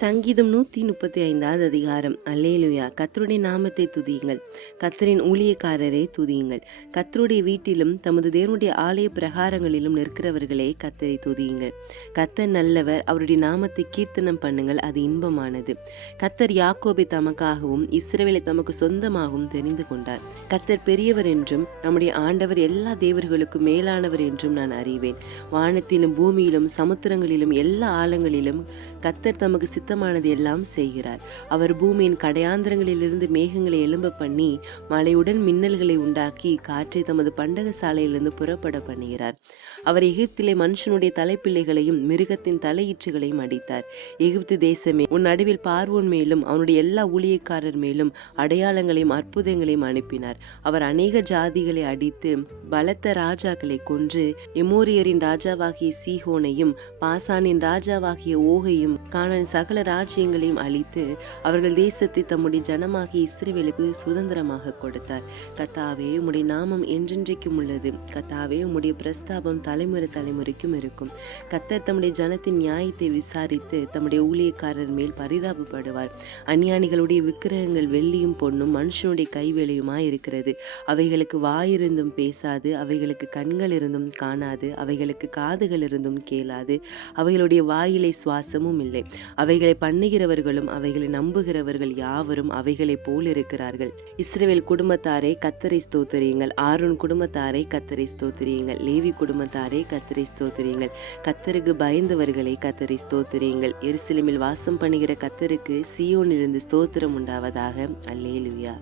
சங்கீதம் 135 அதிகாரம். அல்லேலூயா. கர்த்தருடைய நாமத்தை துதியுங்கள். கர்த்தரின் ஊழியக்காரரை துதியுங்கள். கர்த்தருடைய வீட்டிலும் தமது தேவனுடைய ஆலய பிரகாரங்களிலும் நிற்கிறவர்களே கர்த்தரை துதியுங்கள். கர்த்தர் நல்லவர், அவருடைய நாமத்தை கீர்த்தனம் பண்ணுங்கள், அது இன்பமானது. கர்த்தர் யாக்கோபை தமக்காகவும் இஸ்ரவேலை தமக்கு சொந்தமாகவும் தெரிந்து கொண்டார். கர்த்தர் பெரியவர் என்றும் நம்முடைய ஆண்டவர் எல்லா தேவர்களுக்கும் மேலானவர் என்றும் நான் அறிவேன். வானத்திலும் பூமியிலும் சமுத்திரங்களிலும் எல்லா ஆழங்களிலும் கர்த்தர் தமக்கு சித்தமானது எல்லாம் செய்கிறார். அவர் பூமியின் கடையாந்திரங்களிலிருந்து மேகங்களை எழும்ப பண்ணி மழையுடன் மின்னல்களை உண்டாக்கி காற்றை தமது பண்டக சாலையிலிருந்து புறப்பட பண்ணுகிறார். அவர் எகிப்திலே மனுஷனுடைய தலைப்பிள்ளைகளையும் மிருகத்தின் தலையீற்றுகளையும் அடித்தார். எகிப்து தேசமே, உன் நடுவில் பார்வோன் மேலும் அவனுடைய எல்லா ஊழியக்காரர் மேலும் அடையாளங்களையும் அற்புதங்களையும் அனுப்பினார். அவர் அநேக ஜாதிகளை அடித்து பலத்த ராஜாக்களை கொன்று எமோரியரின் ராஜாவாகிய சீகோனையும் பாசானின் ராஜாவாகிய ஓகையும் கானானின் சகல ராஜ்யங்களையும் அழித்து அவர்கள் தேசத்தை தம்முடைய ஜனமாகிய இஸ்ரவேலுக்கு சுதந்திரமாக கொடுத்தார். கர்த்தாவே, உம்முடைய நாமம் என்றென்றைக்கும் உள்ளது. கர்த்தாவே, உம்முடைய பிரஸ்தாபம் தலைமுறை தலைமுறைக்கும் இருக்கும். கர்த்தர் தம்முடைய ஜனத்தின் நியாயத்தை விசாரித்து தம்முடைய ஊழியக்காரர் மேல் பரிதாபப்படுவார். அஞ்ஞானிகளுடைய விக்கிரகங்கள் வெள்ளியும் பொன்னும் மனுஷனுடைய கைவேலையுமாய் இருக்கிறது. அவைகளுக்கு வாயிருந்தும் பேசாது, அவைகளுக்கு கண்கள் இருந்தும் காணாது, அவைகளுக்கு காதுகள் இருந்தும் கேளாது, அவைகளுடைய வாயிலை சுவாசமும் இல்லை. அவைகளை பண்ணுகிறவர்களும் அவைகளை நம்புகிறவர்கள் யாவரும் அவைகளைப் போல் இருக்கிறார்கள். இஸ்ரவேல் குடும்பத்தாரை கர்த்தரை ஸ்தோத்திரியுங்கள். ஆரோன் குடும்பத்தாரை கர்த்தரை ஸ்தோத்திரியுங்கள். லேவி குடும்பத்தாரை கர்த்தரை ஸ்தோத்திரியுங்கள். கர்த்தருக்கு பயந்தவர்களை கர்த்தரை ஸ்தோத்திரியுங்கள். எருசலேமில் வாசம் பண்ணுகிற கர்த்தருக்கு சீயோனிலிருந்து ஸ்தோத்திரம் உண்டாவதாக. அல்லேலூயா.